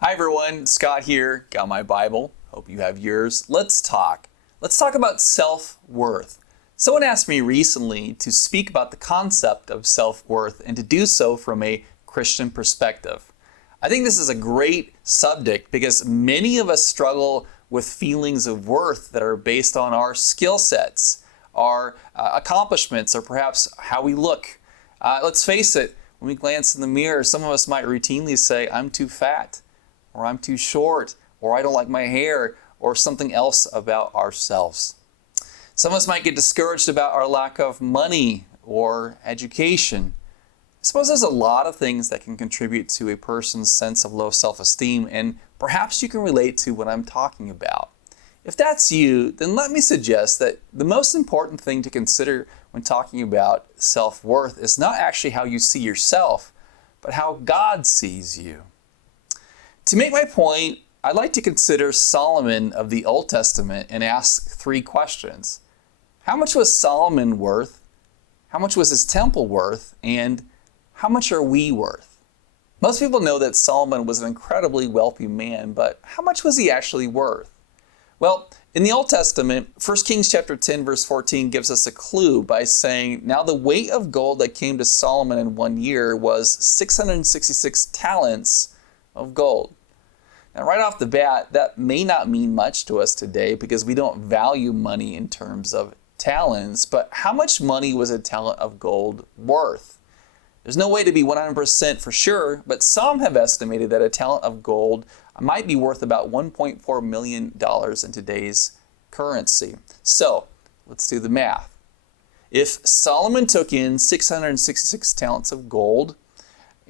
Hi everyone, Scott here. Got my Bible. Hope you have yours. Let's talk. Let's talk about self-worth. Someone asked me recently to speak about the concept of self-worth and to do so from a Christian perspective. I think this is a great subject because many of us struggle with feelings of worth that are based on our skill sets, our accomplishments, or perhaps how we look. Let's face it, when we glance in the mirror, some of us might routinely say, I'm too fat, or I'm too short, or I don't like my hair, or something else about ourselves. Some of us might get discouraged about our lack of money or education. I suppose there's a lot of things that can contribute to a person's sense of low self-esteem, and perhaps you can relate to what I'm talking about. If that's you, then let me suggest that the most important thing to consider when talking about self-worth is not actually how you see yourself, but how God sees you. To make my point, I'd like to consider Solomon of the Old Testament and ask three questions. How much was Solomon worth? How much was his temple worth? And how much are we worth? Most people know that Solomon was an incredibly wealthy man, but how much was he actually worth? Well, in the Old Testament, 1 Kings chapter 10, verse 14 gives us a clue by saying, Now the weight of gold that came to Solomon in 1 year was 666 talents of gold. Now, right off the bat, that may not mean much to us today because we don't value money in terms of talents, but how much money was a talent of gold worth? There's no way to be 100% for sure, but some have estimated that a talent of gold might be worth about $1.4 million in today's currency. So, let's do the math. If Solomon took in 666 talents of gold,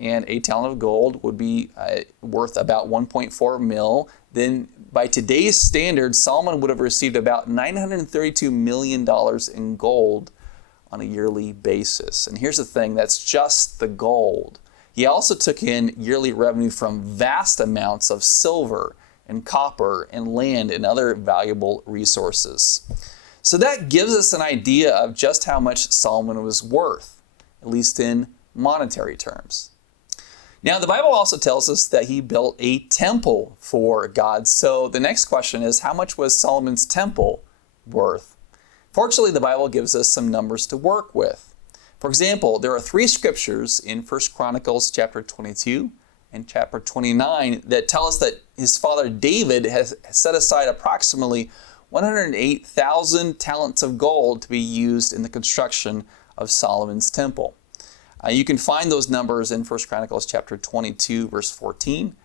and a talent of gold would be worth about 1.4 mil, then by today's standards, Solomon would have received about $932 million in gold on a yearly basis. And here's the thing, that's just the gold. He also took in yearly revenue from vast amounts of silver and copper and land and other valuable resources. So that gives us an idea of just how much Solomon was worth, at least in monetary terms. Now, the Bible also tells us that he built a temple for God. So the next question is, how much was Solomon's temple worth? Fortunately, the Bible gives us some numbers to work with. For example, there are three scriptures in 1 Chronicles chapter 22 and chapter 29 that tell us that his father David has set aside approximately 108,000 talents of gold to be used in the construction of Solomon's temple. You can find those numbers in 1 Chronicles chapter 22, verse 14,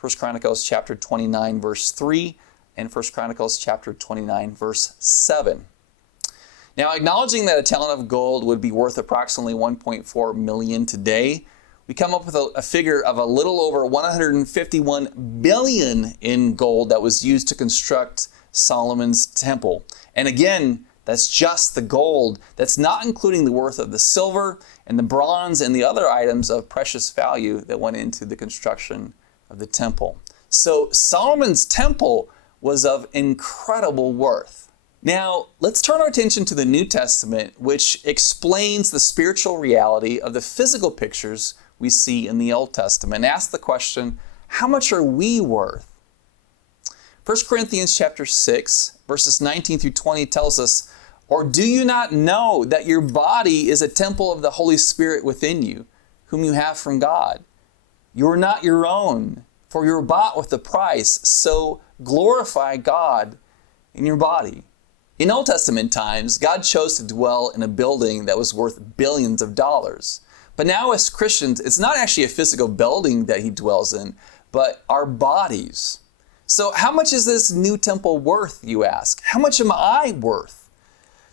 1 Chronicles chapter 29, verse 3, and 1 Chronicles chapter 29, verse 7. Now, acknowledging that a talent of gold would be worth approximately 1.4 million today, we come up with a figure of a little over 151 billion in gold that was used to construct Solomon's temple. And again, that's just the gold. That's not including the worth of the silver and the bronze and the other items of precious value that went into the construction of the temple. So Solomon's temple was of incredible worth. Now, let's turn our attention to the New Testament, which explains the spiritual reality of the physical pictures we see in the Old Testament. And ask the question, how much are we worth? 1 Corinthians chapter 6, verses 19 through 20 tells us, Or do you not know that your body is a temple of the Holy Spirit within you, whom you have from God? You are not your own, for you are bought with a price, so glorify God in your body. In Old Testament times, God chose to dwell in a building that was worth billions of dollars. But now as Christians, it's not actually a physical building that he dwells in, but our bodies. So how much is this new temple worth, you ask? How much am I worth?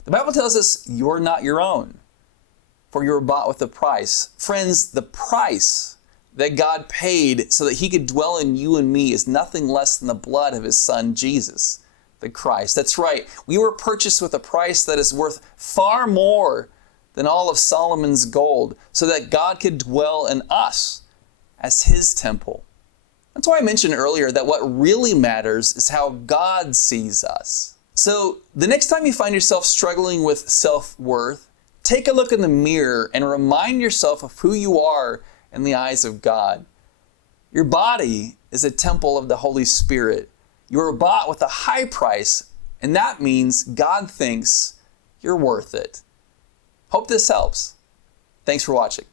The Bible tells us you're not your own, for you were bought with a price. Friends, the price that God paid so that he could dwell in you and me is nothing less than the blood of his son, Jesus, the Christ. That's right. We were purchased with a price that is worth far more than all of Solomon's gold, so that God could dwell in us as his temple. That's why I mentioned earlier that what really matters is how God sees us. So the next time you find yourself struggling with self-worth, take a look in the mirror and remind yourself of who you are in the eyes of God. Your body is a temple of the Holy Spirit. You were bought with a high price, and that means God thinks you're worth it. Hope this helps. Thanks for watching.